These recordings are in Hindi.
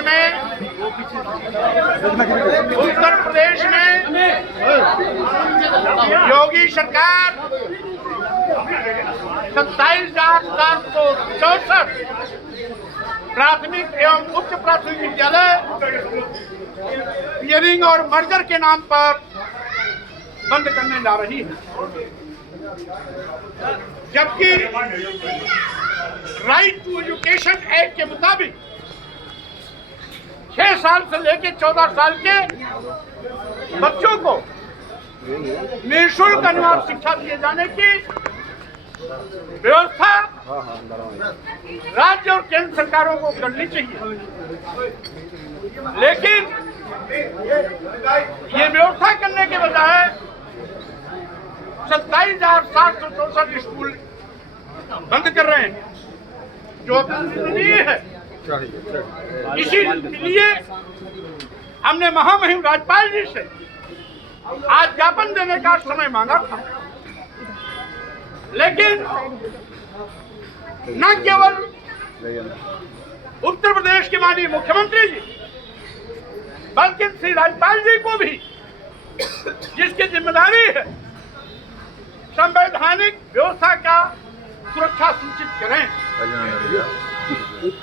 में योगी सरकार 27,764 प्राथमिक एवं उच्च प्राथमिक विद्यालय पियरिंग और मर्जर के नाम पर बंद करने जा रही है, जबकि राइट टू एजुकेशन एक्ट के मुताबिक 6 साल से लेकर 14 साल के बच्चों को निःशुल्क अनिवार्य शिक्षा दिए जाने की व्यवस्था राज्य और केंद्र सरकारों को करनी चाहिए, लेकिन ये व्यवस्था करने के बजाय 27,764 स्कूल बंद कर रहे हैं, जो अनिंदनीय है। इसीलिए हमने महामहिम राज्यपाल जी से आज ज्ञापन देने का समय मांगा था, लेकिन न केवल उत्तर प्रदेश के माननीय मुख्यमंत्री जी, बल्कि श्री राज्यपाल जी को भी, जिसकी जिम्मेदारी है संवैधानिक व्यवस्था का सुरक्षा सुनिश्चित करें,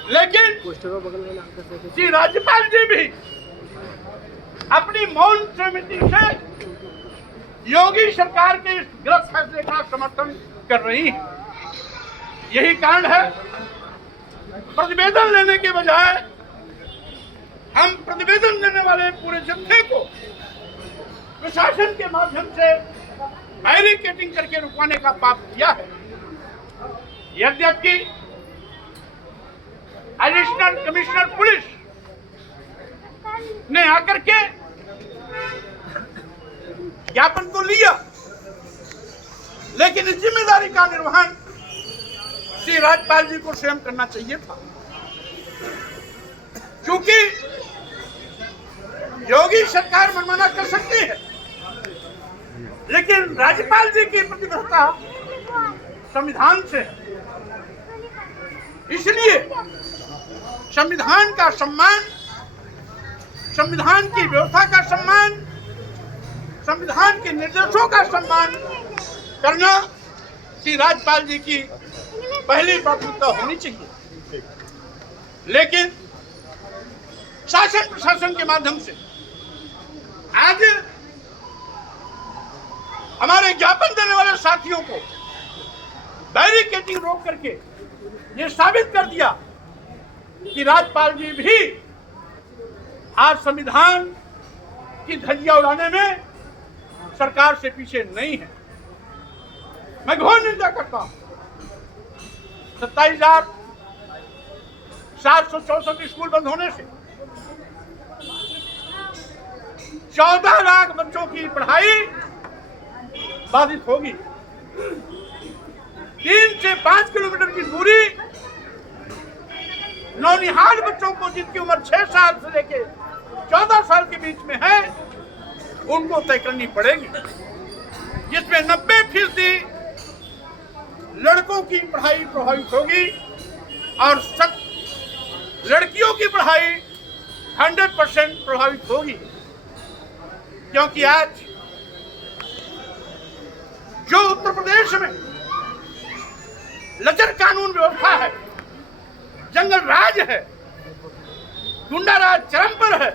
लेकिन श्री राज्यपाल जी भी अपनी मौन सहमति से योगी सरकार के इस गलत फैसले का समर्थन कर रही है। यही कारण है प्रतिवेदन लेने के बजाय हम प्रतिवेदन देने वाले पूरे जत्थे को प्रशासन के माध्यम से बैरिकेडिंग करके रुकवाने का पाप किया है। यद्यपि एडिशनल कमिश्नर पुलिस ने आकर के ज्ञापन को लिया, लेकिन इस जिम्मेदारी का निर्वहन श्री राज्यपाल जी को स्वयं करना चाहिए था, क्योंकि योगी सरकार मनमाना कर सकती है, लेकिन राज्यपाल जी की प्रतिबद्धता संविधान से है। इसलिए संविधान का सम्मान, संविधान की व्यवस्था का सम्मान, संविधान के निर्देशों का सम्मान करना श्री राज्यपाल जी की पहली प्राथमिकता होनी चाहिए। लेकिन शासन प्रशासन के माध्यम से आज हमारे ज्ञापन देने वाले साथियों को बैरिकेडिंग रोक करके ये साबित कर दिया कि राज्यपाल जी भी आज संविधान की धज्जियां उड़ाने में सरकार से पीछे नहीं है। मैं घोर निंदा करता हूं। 27,764 स्कूल बंद होने से 14 लाख बच्चों की पढ़ाई बाधित होगी। 3 से 5 किलोमीटर की दूरी नौनिहाल बच्चों को, जिनकी उम्र 6 साल से लेकर 14 साल के बीच में है, उनको तय करनी पड़ेगी, जिसमें 90% लड़कों की पढ़ाई प्रभावित होगी और लड़कियों की पढ़ाई 100% प्रभावित होगी। क्योंकि आज जो उत्तर प्रदेश में लचर कानून व्यवस्था है, जंगल राज है, गुंडा राज चरम पर है,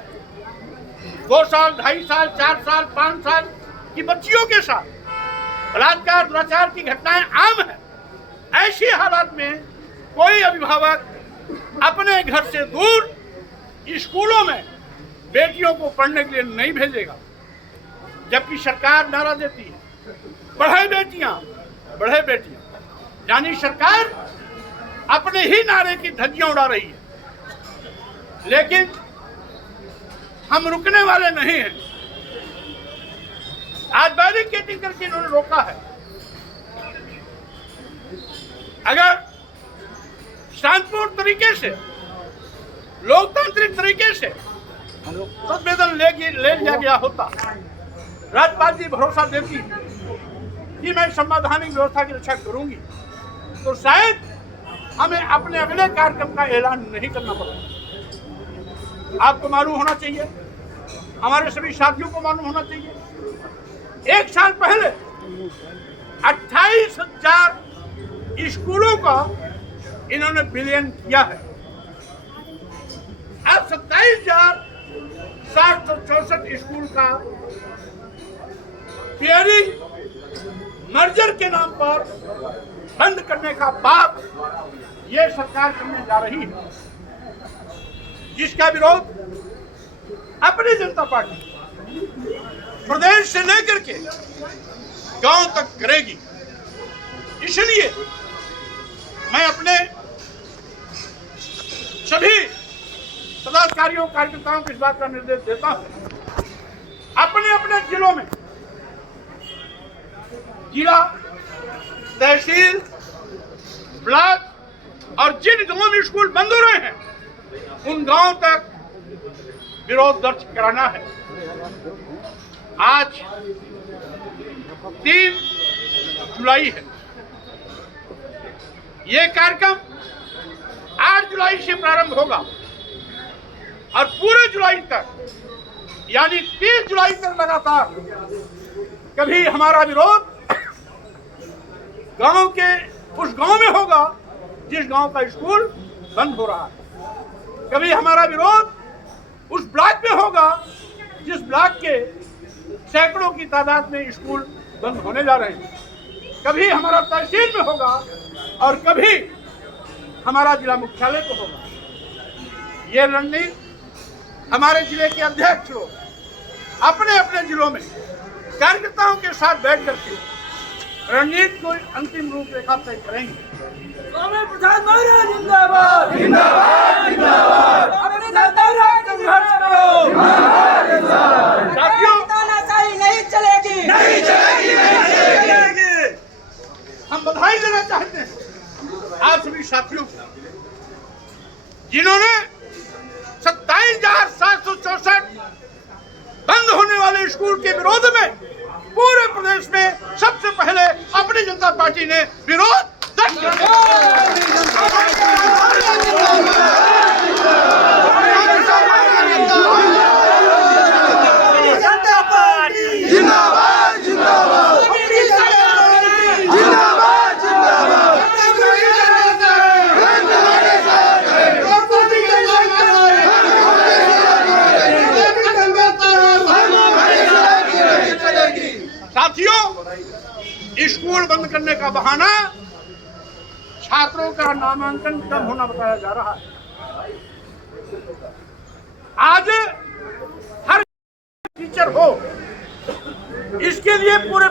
2 साल, 2.5 साल, 4 साल, 5 साल की बच्चियों के साथ बलात्कार, दुराचार की घटनाएं आम है। ऐसी हालात में कोई अभिभावक अपने घर से दूर स्कूलों में बेटियों को पढ़ने के लिए नहीं भेजेगा, जबकि सरकार नारा देती है बढ़े बेटियां, बढ़े बेटियां। यानी सरकार अपने ही नारे की धज्जियां उड़ा रही है, लेकिन हम रुकने वाले नहीं हैं। आज बैरिकेडिंग करके इन्होंने रोका है। अगर शांतिपूर्ण तरीके से, लोकतांत्रिक तरीके से प्रतिवेदन ले लिया गया होता, राज्यपाल जी भरोसा देती कि मैं संवैधानिक व्यवस्था की रक्षा करूंगी, तो शायद हमें अपने अगले कार्यक्रम का ऐलान नहीं करना पड़ेगा। आपको मालूम होना चाहिए, हमारे सभी साथियों को मालूम होना चाहिए, एक साल पहले 28,000 स्कूलों का इन्होंने विलयन किया है। अब 27,764 स्कूल का पेयरिंग मर्जर के नाम पर बंद करने का पाप ये सरकार करने जा रही है, जिसका विरोध अपनी जनता पार्टी प्रदेश से लेकर के गांव तक करेगी। इसलिए मैं अपने सभी पदाधिकारियों कार्यकर्ताओं को इस बात का निर्देश देता हूं, अपने अपने जिलों में, जिला, तहसील, ब्लॉक और जिन गांवों में स्कूल बंद हो रहे हैं उन गांवों तक विरोध दर्ज कराना है। आज 3 जुलाई है। ये कार्यक्रम 8 जुलाई से प्रारंभ होगा और पूरे जुलाई तक यानी 30 जुलाई तक लगातार कभी हमारा विरोध गांव के उस गांव में होगा जिस गांव का स्कूल बंद हो रहा है, कभी हमारा विरोध उस ब्लॉक में होगा जिस ब्लॉक के सैकड़ों की तादाद में स्कूल बंद होने जा रहे हैं, कभी हमारा तहसील में होगा और कभी हमारा जिला मुख्यालय को होगा। ये रणनीति हमारे जिले के अध्यक्ष लोग अपने अपने जिलों में कार्यकर्ताओं के साथ बैठ करके रणनीति को अंतिम रूपरेखा तय करेंगे। प्रधान जिंदाबाद जिंदाबाद जिंदाबाद, अपने संघर्ष करो, तानाशाही नहीं चलेगी नहीं चलेगी नहीं चलेगी। हम बधाई देना चाहते हैं आप सभी साथियों को जिन्होंने 27,764 बंद होने वाले स्कूल के विरोध में पूरे प्रदेश में सबसे पहले अपनी जनता पार्टी ने विरोध दर्ज किया। साथियों, स्कूल बंद करने का बहाना छात्रों का नामांकन कम होना बताया जा रहा है। आज हर टीचर हो, इसके लिए पूरे